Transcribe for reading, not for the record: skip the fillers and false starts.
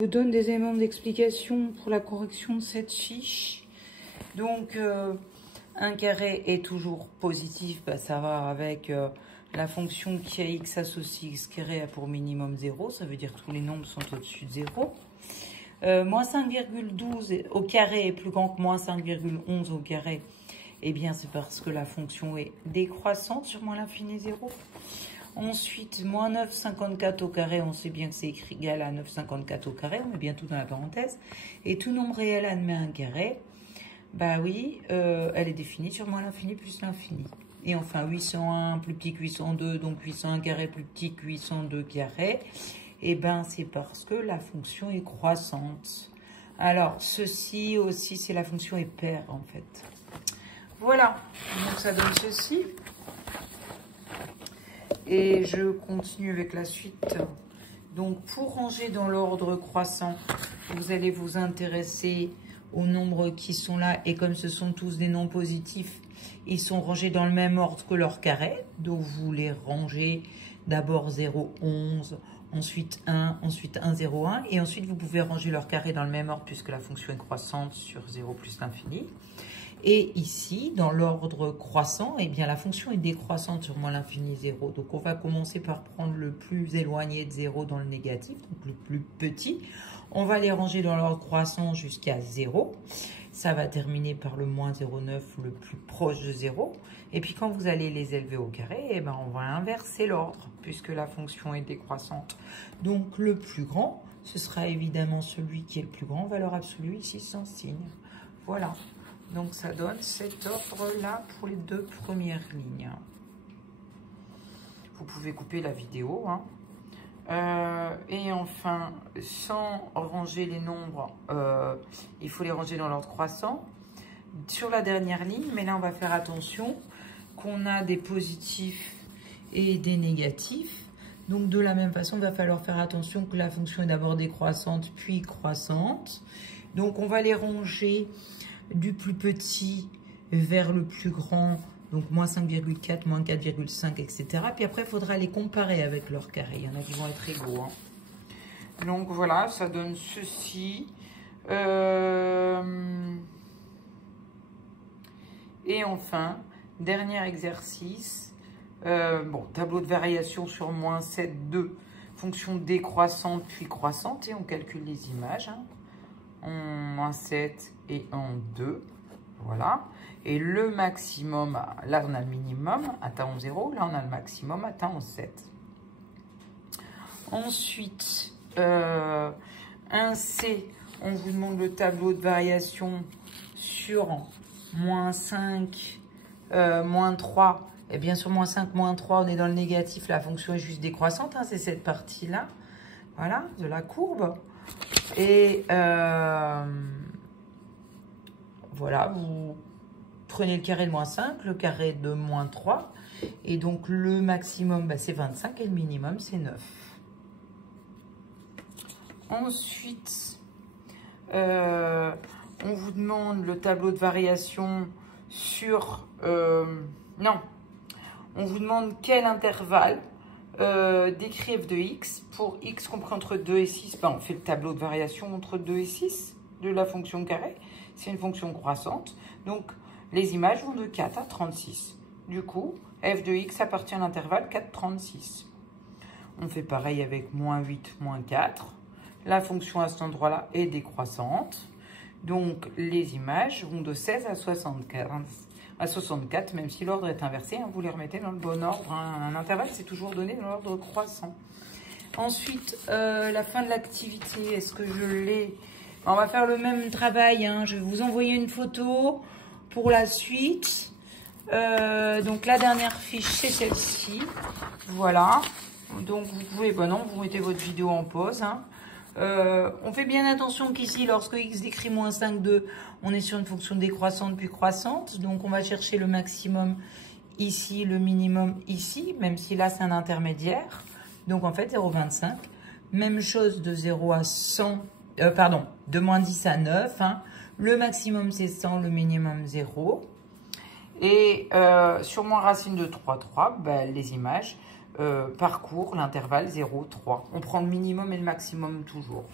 Je vous donne des éléments d'explication pour la correction de cette fiche. Donc, un carré est toujours positif, ça va avec la fonction qui a x associe x carré a pour minimum 0, ça veut dire que tous les nombres sont au-dessus de 0. Moins 5,12 au carré est plus grand que moins 5,11 au carré. Eh bien, c'est parce que la fonction est décroissante sur moins l'infini 0. Ensuite, moins 9,54 au carré, on sait bien que c'est égal à 9,54 au carré, on met bien tout dans la parenthèse. Et tout nombre réel admet un carré, bah oui, elle est définie sur moins l'infini plus l'infini. Et enfin, 801 plus petit que 802, donc 801 carré plus petit que 802 carré. Et ben, c'est parce que la fonction est croissante. Alors, ceci aussi, c'est la fonction est paire, en fait. Voilà, donc ça donne ceci. Et je continue avec la suite. Donc, pour ranger dans l'ordre croissant, vous allez vous intéresser aux nombres qui sont là. Et comme ce sont tous des nombres positifs, ils sont rangés dans le même ordre que leur carré. Donc, vous les rangez d'abord 0, 11, ensuite 1, ensuite 1, 0, 1. Et ensuite, vous pouvez ranger leur carré dans le même ordre puisque la fonction est croissante sur 0 plus l'infini. Et ici, dans l'ordre croissant, eh bien, la fonction est décroissante sur moins l'infini 0. Donc, on va commencer par prendre le plus éloigné de 0 dans le négatif, donc le plus petit. On va les ranger dans l'ordre croissant jusqu'à 0. Ça va terminer par le moins 0,9, le plus proche de 0. Et puis, quand vous allez les élever au carré, eh ben, on va inverser l'ordre, puisque la fonction est décroissante. Donc, le plus grand, ce sera évidemment celui qui est le plus grand, valeur absolue, ici, sans signe. Voilà. Donc, ça donne cet ordre-là pour les deux premières lignes. Vous pouvez couper la vidéo. Et enfin, sans ranger les nombres, il faut les ranger dans l'ordre croissant. Sur la dernière ligne, mais là, on va faire attention qu'on a des positifs et des négatifs. Donc, de la même façon, il va falloir faire attention que la fonction est d'abord décroissante, puis croissante. Donc, on va les ranger du plus petit vers le plus grand, donc moins 5,4, moins 4,5, etc. Puis après, il faudra les comparer avec leur carré. Il y en a qui vont être égaux. Donc voilà, ça donne ceci. Et enfin, dernier exercice. Tableau de variation sur moins 7, 2. Fonction décroissante puis croissante. Et on calcule les images. En moins 7 et en 2. Voilà. Et le maximum, là on a le minimum, atteint en 0. Là on a le maximum, atteint en 7. Ensuite, 1C, on vous demande le tableau de variation sur moins 5, moins 3. Et bien sur moins 5, moins 3, on est dans le négatif. La fonction est juste décroissante. C'est cette partie-là. Voilà, de la courbe. Et voilà, vous prenez le carré de moins 5, le carré de moins 3. Et donc, le maximum, c'est 25 et le minimum, c'est 9. Ensuite, on vous demande le tableau de variation sur... on vous demande quel intervalle décrit f de x. Pour x compris entre 2 et 6, on fait le tableau de variation entre 2 et 6 de la fonction carré. C'est une fonction croissante. Donc, les images vont de 4 à 36. Du coup, f de x appartient à l'intervalle 4, 36. On fait pareil avec moins 8, moins 4. La fonction à cet endroit-là est décroissante. Donc, les images vont de 16 à 64, même si l'ordre est inversé, vous les remettez dans le bon ordre. Un intervalle, c'est toujours donné dans l'ordre croissant. Ensuite, la fin de l'activité, est-ce que je l'ai? On va faire le même travail. Je vais vous envoyer une photo pour la suite. Donc, la dernière fiche, c'est celle-ci. Voilà. Donc, vous pouvez, vous mettez votre vidéo en pause. On fait bien attention qu'ici, lorsque x décrit moins 5, 2, on est sur une fonction décroissante puis croissante. Donc, on va chercher le maximum ici, le minimum ici, même si là, c'est un intermédiaire. Donc, en fait, 0,25. Même chose de 0 à 100, de moins 10 à 9. Le maximum, c'est 100, le minimum, 0. Et sur moins racine de 3, 3, les images parcourent l'intervalle 0, 3. On prend le minimum et le maximum toujours.